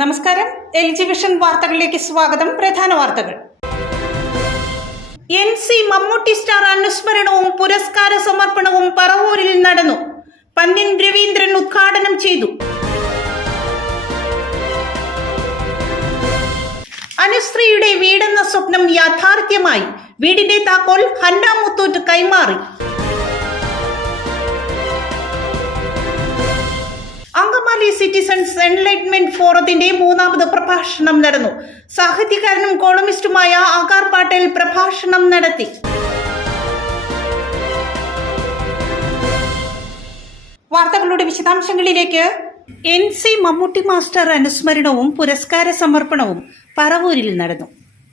നമസ്കാരം. LG vision വാർത്തകളിലേക്ക് സ്വാഗതം. പ്രധാന വാർത്തകൾ. NC മമ്മൂട്ടി സ്റ്റാർ അനുസ്മരണവും പുരസ്കാര സമർപ്പണവും പറവൂരിൽ നടന്നു. പന്ന്യൻ രവീന്ദ്രൻ ഉദ്ഘാടനം ചെയ്തു. അനുശ്രീയുടെ വീടെന്ന സ്വപ്നം യാഥാർത്ഥ്യമായി. വീടിന്റെ താക്കോൽ ഹന്ന മുത്തൂറ്റ് കൈമാറി. അങ്കമാലി സിറ്റിസൺസ് എൻലൈറ്റ്മെന്റ് ഫോറത്തിന്റെ 3ാമത് പ്രഭാഷണം നടന്നു. സാഹിത്യകാരനും കോളമിസ്റ്റുമായ ആകാർ പാട്ടേൽ പ്രഭാഷണം നടത്തി. വാർത്തകളുടെ വിശദാംശങ്ങളിലേക്ക്. NC മമ്മൂട്ടി മാസ്റ്റർ അനുസ്മരണവും പുരസ്കാര സമർപ്പണവും പറവൂരിൽ നടന്നു.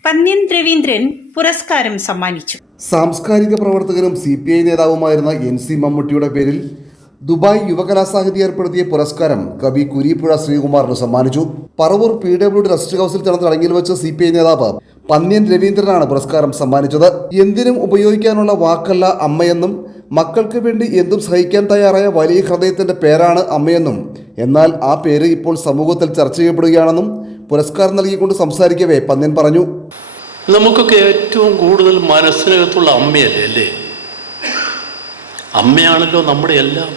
പന്ന്യൻ രവീന്ദ്രൻ പുരസ്കാരം സമ്മാനിച്ചു. സാംസ്കാരിക പ്രവർത്തകനും CPI നേതാവുമായിരുന്ന NC മമ്മൂട്ടിയുടെ പേരിൽ ദുബായ് യുവകലാസാഹിത്യ ഏർപ്പെടുത്തിയ പുരസ്കാരം കവി കുരീപ്പുഴ ശ്രീകുമാറിന് സമ്മാനിച്ചു. പറവൂർ PWD റെസ്റ്റ് ഹൗസിൽ നടന്ന ചടങ്ങിൽ വെച്ച് CPI നേതാവ് പന്ന്യൻ രവീന്ദ്രനാണ് പുരസ്കാരം സമ്മാനിച്ചത്. എന്തിനും ഉപയോഗിക്കാനുള്ള വാക്കല്ല അമ്മയെന്നും മക്കൾക്ക് വേണ്ടി എന്തും സഹിക്കാൻ തയ്യാറായ വലിയ ഹൃദയത്തിന്റെ പേരാണ് അമ്മയെന്നും, എന്നാൽ ആ പേര് ഇപ്പോൾ സമൂഹത്തിൽ ചർച്ച ചെയ്യപ്പെടുകയാണെന്നും പുരസ്കാരം നൽകിക്കൊണ്ട് സംസാരിക്കവേ പന്ന്യൻ പറഞ്ഞു. നമുക്കൊക്കെ ഏറ്റവും കൂടുതൽ മനസ്സിനകത്തുള്ള അമ്മയല്ലേ അല്ലേ? അമ്മയാണല്ലോ നമ്മുടെ എല്ലാം.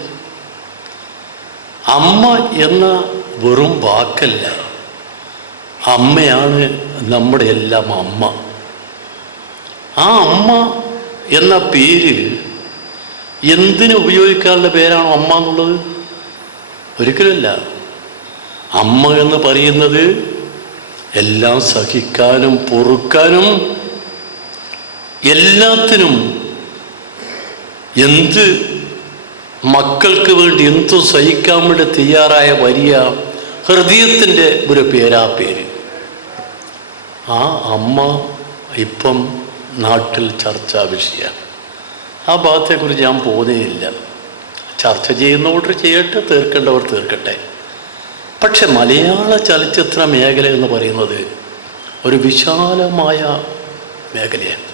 അമ്മ എന്ന വെറും വാക്കല്ല, അമ്മയാണ് നമ്മുടെ എല്ലാം അമ്മ. ആ അമ്മ എന്ന പേര് എന്തിനു ഉപയോഗിക്കാനുള്ള പേരാണോ അമ്മ എന്നുള്ളത്? ഒരിക്കലുമല്ല. അമ്മ എന്ന് പറയുന്നത് എല്ലാം സഹിക്കാനും പൊറുക്കാനും എല്ലാത്തിനും എന്ത് മക്കൾക്ക് വേണ്ടി എന്തും സഹിക്കാൻ വേണ്ടി തയ്യാറായ വലിയ ഹൃദയത്തിൻ്റെ ഒരു പേരാ പേര്. ആ അമ്മ ഇപ്പം നാട്ടിൽ ചർച്ചാ വിഷയമാണ്. ആ ഭാഗത്തെക്കുറിച്ച് ഞാൻ പോകുന്നേയില്ല. ചർച്ച ചെയ്യുന്നവർ ചെയ്യട്ടെ, തീർക്കേണ്ടവർ തീർക്കട്ടെ. പക്ഷെ മലയാള ചലച്ചിത്ര മേഖല എന്ന് പറയുന്നത് ഒരു വിശാലമായ മേഖലയാണ്.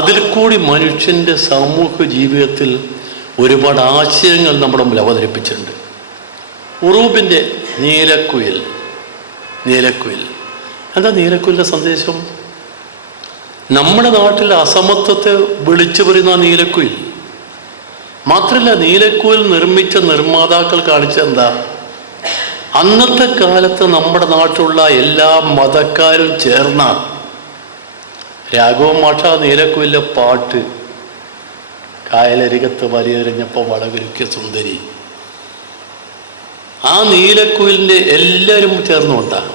അതിൽ കൂടി മനുഷ്യൻ്റെ സാമൂഹിക ജീവിതത്തിൽ ഒരുപാട് ആശയങ്ങൾ നമ്മുടെ മുമ്പിൽ അവതരിപ്പിച്ചിട്ടുണ്ട്. ഉറൂബിൻ്റെ നീലക്കുയിൽ എന്താ നീലക്കുയിലിൻ്റെ സന്ദേശം? നമ്മുടെ നാട്ടിൽ അസമത്വത്തെ വിളിച്ചു പറയുന്ന നീലക്കുയിൽ മാത്രമല്ല, നീലക്കുയിൽ നിർമ്മിച്ച നിർമ്മാതാക്കൾ കാണിച്ച എന്താ? അന്നത്തെ കാലത്ത് നമ്മുടെ നാട്ടിലുള്ള എല്ലാ മതക്കാരും ചേർന്ന രാഘവ മാഷ നീലക്കുയിലെ പാട്ട്, കായലരികത്ത് വലിയെറിഞ്ഞപ്പോൾ വളകുരുക്കിയ സുന്ദരി, ആ നീലക്കുയിലിൻ്റെ എല്ലാവരും ചേർന്നുകൊണ്ടാണ്.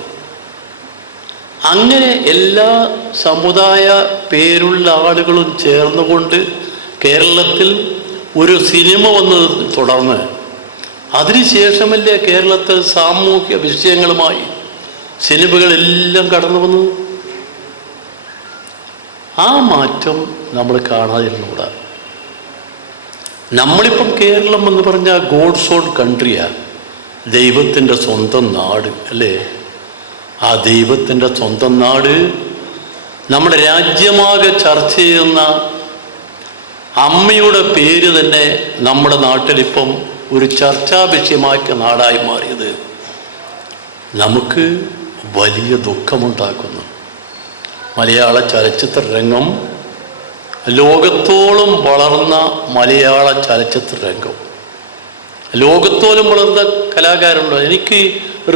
അങ്ങനെ എല്ലാ സമുദായ പേരുള്ള ആളുകളും ചേർന്നുകൊണ്ട് കേരളത്തിൽ ഒരു സിനിമ വന്ന് തുടർന്ന് അതിനുശേഷമല്ലേ കേരളത്തിൽ സാമൂഹ്യ വിഷയങ്ങളുമായി സിനിമകളെല്ലാം കടന്നു വന്നു. ആ മാറ്റം നമ്മൾ കാണാതിരുന്നുകൂടാ. നമ്മളിപ്പം കേരളം എന്ന് പറഞ്ഞാൽ ഗോഡ്സ് ഓൺ കൺട്രിയാണ്, ദൈവത്തിൻ്റെ സ്വന്തം നാട് അല്ലേ? ആ ദൈവത്തിൻ്റെ സ്വന്തം നാട് നമ്മുടെ രാജ്യമാകെ ചർച്ച ചെയ്യുന്ന അമ്മയുടെ പേര് തന്നെ നമ്മുടെ നാട്ടിലിപ്പം ഒരു ചർച്ചാ വിഷയമാക്കിയ നാടായി മാറിയത് നമുക്ക് വലിയ ദുഃഖമുണ്ടാക്കുന്നു. മലയാള ചലച്ചിത്ര രംഗം ലോകത്തോളം വളർന്ന മലയാള ചലച്ചിത്ര രംഗം, ലോകത്തോളം വളർന്ന കലാകാരുണ്ട്. എനിക്ക്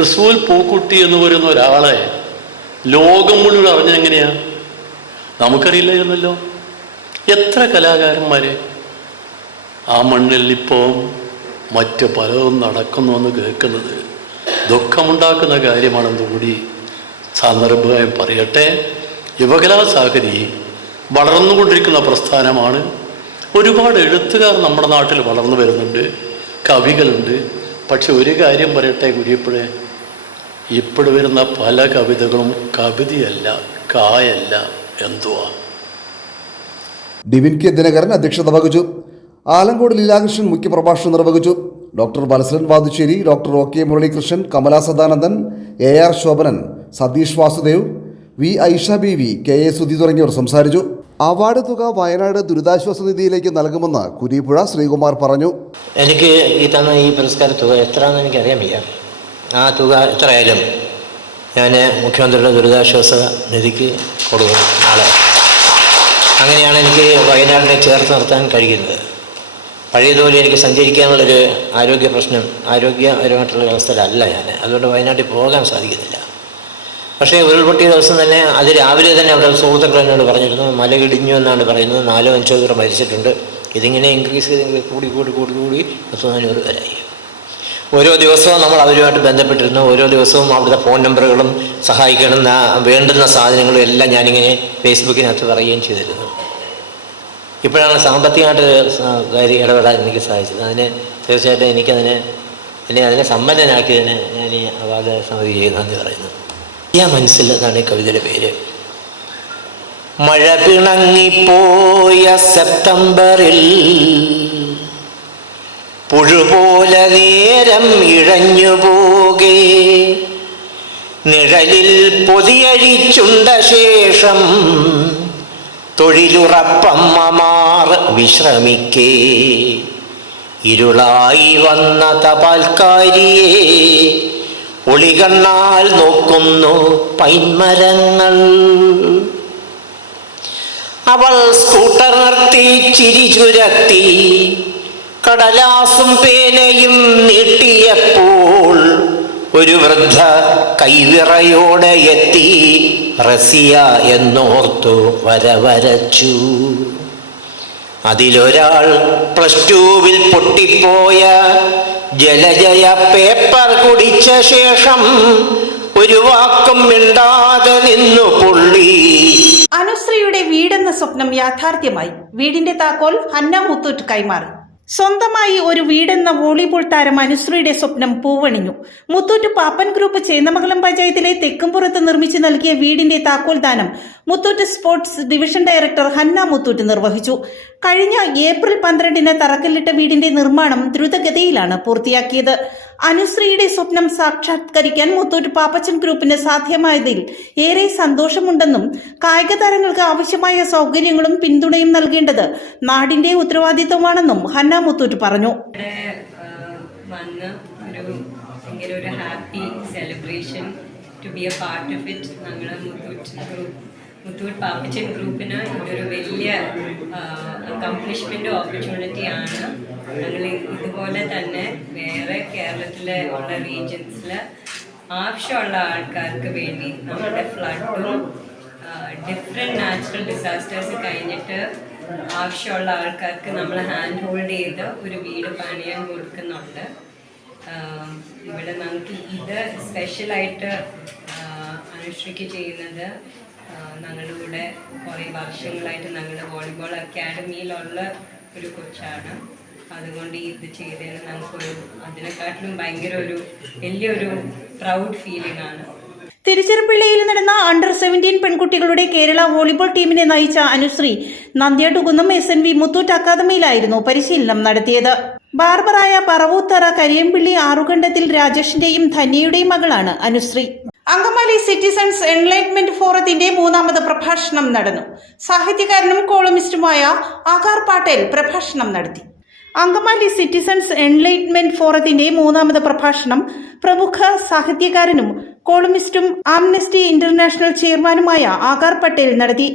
റസൂൽ പൂക്കുട്ടി എന്ന് പറയുന്ന ഒരാളെ ലോകം മുഴുവൻ അറിഞ്ഞെങ്ങനെയാണ്? നമുക്കറിയില്ലായിരുന്നല്ലോ. എത്ര കലാകാരന്മാരെ ആ മണ്ണിൽ ഇപ്പോൾ മറ്റ് പലതും നടക്കുന്നു എന്ന് കേൾക്കുന്നത് ദുഃഖമുണ്ടാക്കുന്ന കാര്യമാണെന്ന് കൂടി സന്ദർഭമായി പറയട്ടെ. യുവകലാസാഗരി വളർന്നുകൊണ്ടിരിക്കുന്ന പ്രസ്ഥാനമാണ്. ഒരുപാട് എഴുത്തുകാർ നമ്മുടെ നാട്ടിൽ വളർന്നു വരുന്നുണ്ട്, കവികളുണ്ട്. പക്ഷെ ഒരു കാര്യം പറയട്ടെ കുരിയപ്പോഴേ, ഇപ്പോൾ വരുന്ന പല കവിതകളും കവിതയല്ല, കായല്ല, എന്തുവാ. ഡിവിൻ കെ ദിനകരൻ അധ്യക്ഷത വഹിച്ചു. ആലങ്കോട് ലീലാകൃഷ്ണൻ മുഖ്യപ്രഭാഷണം നിർവഹിച്ചു. Doctor Valsalan Vathusseri, doctor OK Muralikrishnan, Kamala Sadanandan, AR Shobhanan, Satheesh Vasudev, V Aisha BV, KA Sudhi തുടങ്ങിയവർ സംസാരിച്ചു. അവാർഡ് തുക വയനാട് ദുരിതാശ്വാസ നിധിയിലേക്ക് നൽകുമെന്ന് കുരീപ്പുഴ ശ്രീകുമാർ പറഞ്ഞു. എനിക്ക് ഈ തന്ന ഈ പുരസ്കാര തുക എത്രയാണെന്ന് എനിക്കറിയാൻ വയ്യ. ആ തുക എത്രയായാലും ഞാൻ മുഖ്യമന്ത്രിയുടെ ദുരിതാശ്വാസ നിധിക്ക് കൊടുക്കും നാളെ. അങ്ങനെയാണ് എനിക്ക് വയനാടിനെ ചേർത്ത് നിർത്താൻ കഴിയുന്നത്. പഴയതുപോലെ എനിക്ക് സഞ്ചരിക്കാനുള്ളൊരു ആരോഗ്യപരമായിട്ടുള്ള അവസ്ഥയിലല്ല ഞാൻ. അതുകൊണ്ട് വയനാട്ടിൽ പോകാൻ സാധിക്കുന്നില്ല. പക്ഷേ ഉരുൾപൊട്ടിയ ദിവസം തന്നെ അത് രാവിലെ തന്നെ അവിടെ സുഹൃത്തുക്കൾ എന്നോട് പറഞ്ഞിരുന്നു, മലയിടിഞ്ഞു എന്നാണ് പറയുന്നത്, 4-5 പേർ മരിച്ചിട്ടുണ്ട്. ഇതിങ്ങനെ ഇൻക്രീസ് ചെയ്ത് കൂടി 400 പേരായി. ഓരോ ദിവസവും നമ്മൾ അവരുമായിട്ട് ബന്ധപ്പെട്ടിരുന്നു. ഓരോ ദിവസവും അവിടുത്തെ ഫോൺ നമ്പറുകളും സഹായിക്കണം വേണ്ടുന്ന സാധനങ്ങളും എല്ലാം ഞാനിങ്ങനെ ഫേസ്ബുക്കിനകത്ത് പറയുകയും ചെയ്തിരുന്നു. ഇപ്പോഴാണ് സാമ്പത്തികമായിട്ട് ഇടപെടാൻ എനിക്ക് സാധിച്ചത്. അതിന് തീർച്ചയായിട്ടും എന്നെ സമ്പന്നനാക്കിയതിന് ഞാൻ ഈ അവാർഡ് സമിതി നന്ദി പറയുന്നു. ഞാൻ മനസ്സിലെന്നാണ് ഈ കവിതയുടെ പേര്. മഴ പിണങ്ങിപ്പോയ സെപ്റ്റംബറിൽ പുഴുപോലെ നേരം ഇഴഞ്ഞുപോകെ, നിഴലിൽ പൊതിയഴിച്ചുണ്ട ശേഷം തൊഴിലുറപ്പമ്മമാർ വിശ്രമിക്കേ, ഇരുളായി വന്ന തപാൽക്കാരിയെ ഒളികണ്ണാൽ നോക്കുന്നു പൈൻമരങ്ങൾ. അവൾ സ്കൂട്ടർ നിർത്തി ചിരി ചുരത്തി കടലാസും പേനയും നീട്ടിയപ്പോൾ ഒരു വൃദ്ധ കൈവിറയോടെ എത്തി റസിയ എന്നോർത്തു വരച്ചു. അതിലൊരാൾ +2-വിൽ പൊട്ടിപ്പോയ ജലജയ പേപ്പർ കുടിച്ച ശേഷം ഒരു വാക്കും മിണ്ടാതെ നിന്നു പൊള്ളി. അനുശ്രീയുടെ വീടെന്ന സ്വപ്നം യാഥാർത്ഥ്യമായി. വീടിന്റെ താക്കോൽ ഹന്ന മുത്തൂറ്റ് കൈമാറി. സ്വന്തമായി ഒരു വീടെന്ന വോളിബോൾ താരം അനുശ്രീയുടെ സ്വപ്നം പൂവണിഞ്ഞു. മുത്തൂറ്റ് പാപ്പൻ ഗ്രൂപ്പ് ചേന്നമംഗലം പഞ്ചായത്തിലെ തെക്കുംപുറത്ത് നിർമ്മിച്ചു നൽകിയ വീടിന്റെ താക്കോൽ ദാനം Muthoot sports division director Hanna Muthoot നിർവഹിച്ചു. കഴിഞ്ഞ ഏപ്രിൽ 12-ന് തറക്കല്ലിട്ട വീടിന്റെ നിർമ്മാണം ദ്രുതഗതിയിലാണ് പൂർത്തിയാക്കിയത്. അനുശ്രീയുടെ സ്വപ്നം സാക്ഷാത്കരിക്കാൻ മുത്തൂറ്റ് പാപ്പച്ചൻ ഗ്രൂപ്പിന് സാധ്യമായതിൽ ഏറെ സന്തോഷമുണ്ടെന്നും കായിക താരങ്ങൾക്ക് ആവശ്യമായ സൗകര്യങ്ങളും പിന്തുണയും നൽകേണ്ടത് നാടിന്റെ ഉത്തരവാദിത്വമാണെന്നും ഹന്ന മുത്തൂറ്റ് പറഞ്ഞു. ഒരു happy celebration to be a part of it. ഞങ്ങൾ മുത്തൂറ്റ് പാപ്പച്ചൻ ഗ്രൂപ്പിന് ഇതൊരു വലിയ അക്കംപ്ലിഷ്മെൻ്റ് ഓപ്പർച്യൂണിറ്റിയാണ്. ഞങ്ങൾ ഇതുപോലെ തന്നെ വേറെ കേരളത്തിലെ ഉള്ള റീജിയൻസിൽ ആവശ്യമുള്ള ആൾക്കാർക്ക് വേണ്ടി നമ്മുടെ ഫ്ലഡും ഡിഫറെൻറ്റ് നാച്ചുറൽ ഡിസാസ്റ്റേഴ്സ് കഴിഞ്ഞിട്ട് ആവശ്യമുള്ള ആൾക്കാർക്ക് നമ്മൾ ഹാൻഡ് ഹോൾഡ് ചെയ്ത് ഒരു വീട് പണിയാൻ കൊടുക്കുന്നുണ്ട്. ഇവിടെ നമുക്ക് ഇത് സ്പെഷ്യലായിട്ട് അനുശ്രീക്ക് ചെയ്യുന്നത് ഞങ്ങളുടെ കൂടെ കുറേ വർഷങ്ങളായിട്ട് ഞങ്ങളുടെ വോളിബോൾ അക്കാഡമിയിലുള്ള ഒരു കൊച്ചാണ്. അതുകൊണ്ട് ഇത് ചെയ്തതിന് ഞങ്ങൾക്കൊരു അതിനെക്കാട്ടിലും ഭയങ്കര വലിയൊരു പ്രൗഡ് ഫീലിംഗ് ആണ്. തിരുച്ചിറപ്പള്ളിയിൽ നടന്ന അണ്ടർ-17 പെൺകുട്ടികളുടെ കേരള വോളിബോൾ ടീമിനെ നയിച്ച അനുശ്രീ നന്ദ്യാട്ടുകുന്നം SNV മുത്തൂറ്റ് അക്കാദമിയിലായിരുന്നു പരിശീലനം നടത്തിയത്. ബാർബറായ പറവൂത്തറ കരിയമ്പിള്ളി ആറുകണ്ടത്തിൽ രാജേഷിന്റെയും ധന്യയുടെയും മകളാണ് അനുശ്രീ. അങ്കമാലി സിറ്റിസൺസ് എൻലൈറ്റ്മെന്റ് ഫോറത്തിന്റെ 3ാമത് പ്രഭാഷണം നടന്നു. സാഹിത്യകാരനും കോളമിസ്റ്റുമായ ആകാർ പാട്ടേൽ പ്രഭാഷണം നടത്തി. അങ്കമാലി സിറ്റിസൺസ് എൻലൈറ്റ്മെന്റ് ഫോറത്തിന്റെ 3ാമത് പ്രഭാഷണം പ്രമുഖ സാഹിത്യകാരനും കോളമിസ്റ്റും ആംനസ്റ്റി ഇന്റർനാഷണൽ ചെയർമാനുമായ ആകാർ പട്ടേൽ നടത്തി.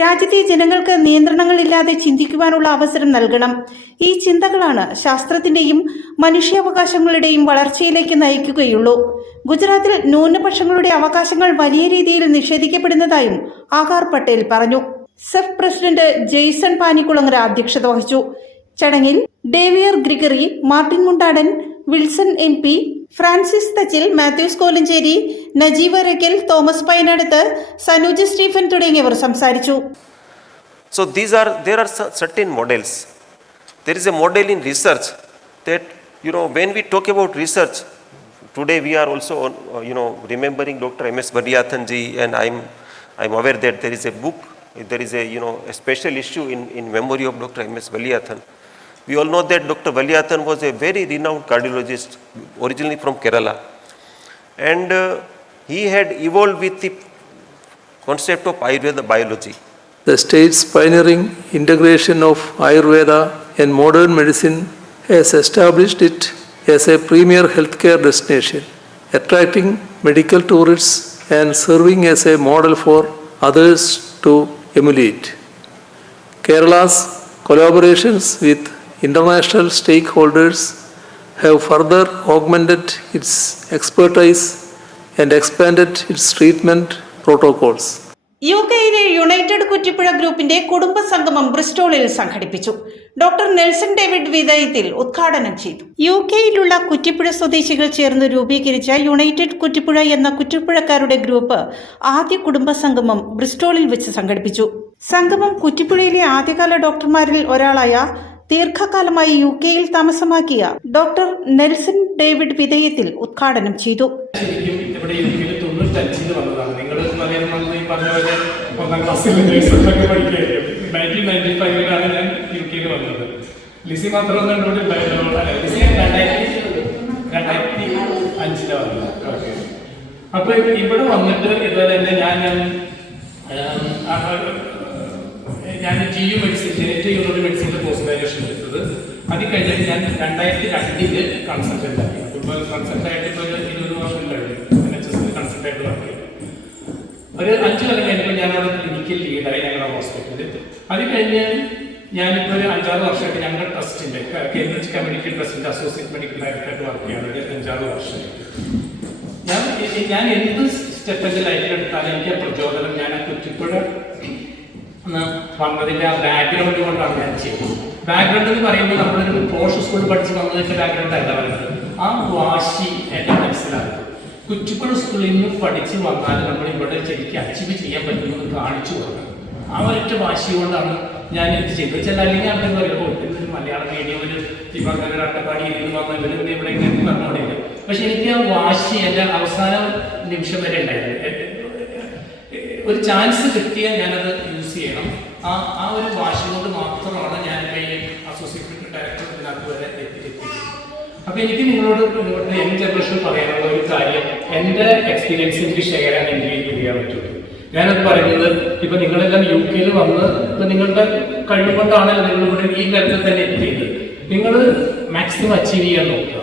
രാജ്യത്തെ ജനങ്ങൾക്ക് നിയന്ത്രണങ്ങളില്ലാതെ ചിന്തിക്കുവാനുള്ള അവസരം നൽകണം. ഈ ചിന്തകളാണ് ശാസ്ത്രത്തിന്റെയും മനുഷ്യാവകാശങ്ങളുടെയും വളർച്ചയിലേക്ക് നയിക്കുകയുള്ളൂ. ഗുജറാത്തിൽ ന്യൂനപക്ഷങ്ങളുടെ അവകാശങ്ങൾ വലിയ രീതിയിൽ നിഷേധിക്കപ്പെടുന്നതായും ആകാർ പട്ടേൽ പറഞ്ഞു. സെഫ് പ്രസിഡന്റ് ജെയ്സൺ പാനിക്കുളങ്ങര അധ്യക്ഷത വഹിച്ചു. ചടങ്ങിൽ Davier Gregory, Martin Mundadan, Wilson MP, Francis Thachil, Mathews Kolencherry, Najeeb Rakkal, Thomas Painadath, Sanuj Stephen തുടങ്ങിയവർ സംസാരിച്ചു. So there are certain models. There is a model in research that when we talk about research today, we are also remembering Dr. M.S. Vaidyanathan ji, and I'm aware that there is a book, there is a special issue in memory of Dr. M.S. Vaidyanathan. We all know that Dr. Vaidyanathan was a very renowned cardiologist, originally from Kerala, and he had evolved with the concept of Ayurveda biology. The state's pioneering integration of Ayurveda and modern medicine has established it as a premier healthcare destination, attracting medical tourists and serving as a model for others to emulate. Kerala's collaborations with international stakeholders have further augmented its expertise and expanded its treatment protocols. യുകെയിലെ united Kuttippuzha ഗ്രൂപ്പിന്റെ കുടുംബ സംഗമം ബ്രിസ്റ്റോളിൽ സംഘടിപ്പിച്ചു. Doctor Nelson David വിധേയത്തിൽ ഉദ്ഘാടനം ചെയ്തു. യുകെയിലുള്ള കുറ്റിപ്പുഴ സ്വദേശികൾ ചേർന്ന് രൂപീകരിച്ച യുണൈറ്റഡ് കുറ്റിപ്പുഴ എന്ന കുറ്റിപ്പുഴക്കാരുടെ ഗ്രൂപ്പ് ആദ്യ കുടുംബ സംഗമം ബ്രിസ്റ്റോളിൽ വെച്ച് സംഘടിപ്പിച്ചു. സംഗമം കുറ്റിപ്പുഴയിലെ ആദ്യകാല ഡോക്ടർമാരിൽ ഒരാളായ ദീർഘകാലമായി യുകെയിൽ താമസമാക്കിയ ഡോക്ടർ നെൽസൺ ഡേവിഡ് വിധേയത്തിൽ ഉദ്ഘാടനം ചെയ്തു. ഇവിടെ യുകെയിൽ 95 വന്നതാണ്. നിങ്ങൾ ഈ പറഞ്ഞ പോലെ 1ാം ക്ലാസ്സിൽ പഠിക്കുകയായിരുന്നു. 1995 ഞാൻ യുകെയിൽ വന്നത്. ലിസി മാത്രമൊന്നും ഇവിടെ ഉണ്ടായിരുന്നുള്ളൂ. ലിസി 2005 വന്നത്. അപ്പൊ ഇവിടെ വന്നിട്ട് ഇതുപോലെ തന്നെ ഞാൻ GU മെഡിസിൻ യൂണിവേഴ്സിറ്റി മെഡിസിൻ്റെ പോസ്റ്റ് ഗ്രാജുവേഷൻ എടുത്തത്. അത് കഴിഞ്ഞിട്ട് ഞാൻ 2002 കൺസൾട്ടൻ്റ് ആയി. ഇപ്പോൾ കൺസൾട്ടായിട്ട് ഇപ്പോൾ 20 വർഷം കഴിഞ്ഞു. NHS കൺസൾട്ടായിട്ട് വർക്ക് ചെയ്തു. ഒരു 5 കൊല്ലം കഴിഞ്ഞപ്പോൾ ഞാനവിടെ ക്ലിനിക്കൽ ലീഡായി ഞങ്ങളുടെ ഹോസ്പിറ്റലിൽ. അത് കഴിഞ്ഞ് ഞാനിപ്പോൾ ഒരു 5-6 വർഷമായിട്ട് ഞങ്ങളുടെ ട്രസ്റ്റിൻ്റെ കേംബ്രിഡ്ജ് കമ്മ്യൂണിറ്റി ട്രസ്റ്റിൻ്റെ അസോസിയേറ്റ് മെഡിക്കൽ ഡയറക്ടറായിട്ട് വർക്ക് ചെയ്യുന്നത് 5-6 വർഷം. ഞാൻ എന്ത് സ്റ്റെപ്പ് എൻ്റെ ലൈഫിലെടുത്താലും എനിക്ക് പ്രചോദനം ഞാൻ ആ കുറ്റിപ്പുഴ വന്നതിൻ്റെ ആ ബാക്ക്ഗ്രൗണ്ട് കൊണ്ടാണ് ഞാൻ ചെയ്യുന്നത്. ബാക്ക്ഗ്രൗണ്ട് എന്ന് പറയുമ്പോൾ നമ്മളൊരു പോഷ് സ്കൂളിൽ പഠിച്ച് വന്നതിൻ്റെ ബാക്ക്ഗ്രൗണ്ട് അല്ല പറയുന്നത്. ആ വാശി എന്നെ മനസ്സിലാക്കും. കുറ്റിപ്പുഴ സ്കൂളിൽ നിന്ന് പഠിച്ച് വന്നാൽ നമ്മൾ ഇവിടെ ശരിക്കും അച്ചീവ് ചെയ്യാൻ പറ്റുമെന്ന് കാണിച്ചു കൊടുക്കണം. ആ ഒരൊറ്റ വാശി കൊണ്ടാണ് ഞാൻ ഇത് ചെയ്തത്. വെച്ചാൽ അല്ലെങ്കിൽ അവിടെ പറയുമ്പോൾ മലയാളം മീഡിയം ഈ പറഞ്ഞ അട്ടപ്പാടി ഇരുന്ന് വന്നവരും ഇവിടെ ഇങ്ങനെ പറഞ്ഞോടില്ല. പക്ഷെ എനിക്ക് ആ വാശി എൻ്റെ അവസാന നിമിഷം വരെ ഉണ്ടായിരുന്നു. ഒരു ചാൻസ് കിട്ടിയാൽ ഞാനത് യൂസ് ചെയ്യണം. ആ ഒരു വാശി കൊണ്ട് മാത്രമാണ് ഞാൻ ഈ അസോസിയേറ്റ് ഡയറക്ടർ ഇതിനകത്ത് വരെ എത്തിച്ചത്. അപ്പൊ എനിക്ക് നിങ്ങളോട് യങ് ജനറേഷൻ പറയാനുള്ള ഒരു കാര്യം, എൻ്റെ എക്സ്പീരിയൻസ് എനിക്ക് ഷെയർ ചെയ്യാൻ എനിക്ക് ചെയ്യാൻ പറ്റുള്ളൂ. ഞാനത് പറയുന്നത് ഇപ്പൊ നിങ്ങളെല്ലാം യുകെയിൽ വന്ന് ഇപ്പൊ നിങ്ങളുടെ കഴിവുകൊണ്ടാണല്ലോ നിങ്ങളിവിടെ ഈ തരത്തിൽ തന്നെ എത്തിയത്. നിങ്ങൾ മാക്സിമം അച്ചീവ് ചെയ്യാൻ നോക്കുക.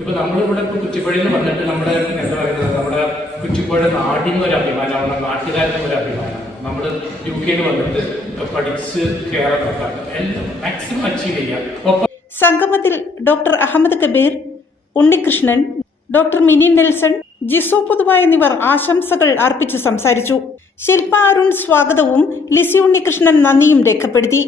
ഇപ്പൊ നമ്മളിവിടെ ഇപ്പൊ കുറ്റിപ്പുഴയിൽ വന്നിട്ട് നമ്മുടെ എന്താ പറയുന്നത്, നമ്മുടെ കുറ്റിപ്പുഴ നാടിനും ഒരു അഭിമാനമാണ്, നമ്മുടെ നാട്ടുകാർക്കും ഒരു അഭിമാനമാണ്. നമ്മൾ യുകെയിൽ വന്നിട്ട് പഠിച്ച് കയറാൻ എല്ലാം മാക്സിമം അച്ചീവ് ചെയ്യാം. സംഗമത്തിൽ doctor Ahammed Kabeer, Unnikrishnan, doctor Mini Nelson, Jiso Pothuva എന്നിവർ ആശംസകൾ അർപ്പിച്ച് സംസാരിച്ചു. ശില്പ അരുൺ സ്വാഗതവും ലിസി ഉണ്ണികൃഷ്ണൻ നന്ദിയും രേഖപ്പെടുത്തി.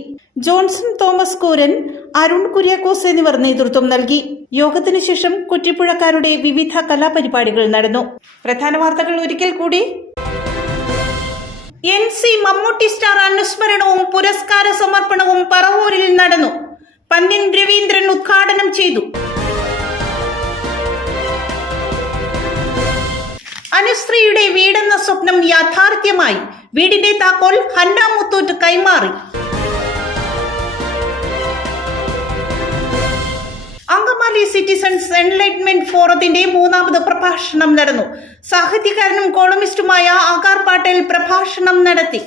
ജോൺസൺ തോമസ് കൂരൻ, അരുൺ കുര്യാക്കോസ് എന്നിവർ നേതൃത്വം നൽകി. യോഗത്തിനു ശേഷം കുറ്റിപ്പുഴക്കാരുടെ വിവിധ കലാപരിപാടികൾ നടന്നു. പ്രധാന വാർത്തകൾ ഒരിക്കൽ കൂടി. NC മമ്മൂട്ടി സ്റ്റാർ അനുസ്മരണവും പുരസ്കാര സമർപ്പണവും പറവൂരിൽ നടന്നു. പന്ന്യൻ രവീന്ദ്രൻ ഉദ്ഘാടനം ചെയ്തു. അനുശ്രീയുടെ വീടെന്ന സ്വപ്നം യാഥാർത്ഥ്യമായി. വീടിന്റെ താക്കോൽ ഹന്ന മുത്തൂറ്റ് കൈമാറി. അങ്കമാലി സിറ്റിസൺസ് എൻലൈറ്റ്മെന്റ് ഫോറത്തിന്റെ 3ാമത് പ്രഭാഷണം നടന്നു. സാഹിത്യകാരനും കോളമിസ്റ്റുമായ ആകാർ പാട്ടേൽ പ്രഭാഷണം നടത്തി.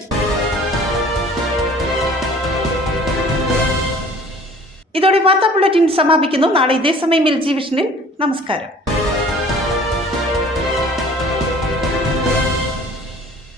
ഇതോടെ വാർത്താ ബുള്ളറ്റിൻ സമാപിക്കുന്നു. നാളെ ഇതേ സമയം LG വിഷനിൽ. നമസ്കാരം.